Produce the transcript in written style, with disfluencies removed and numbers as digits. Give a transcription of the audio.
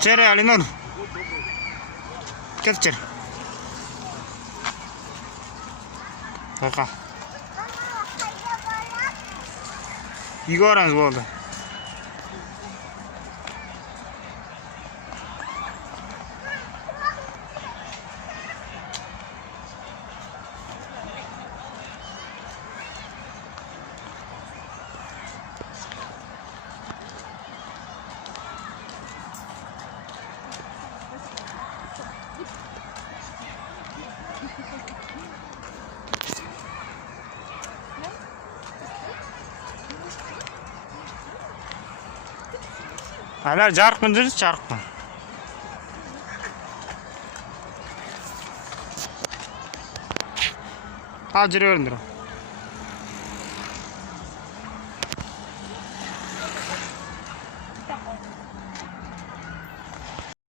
Çere alın onu. Ket çere. Kaka. Yugoranız oldu. Hala jarqın жүрüz, jarqın. Al, жүре беріңдер.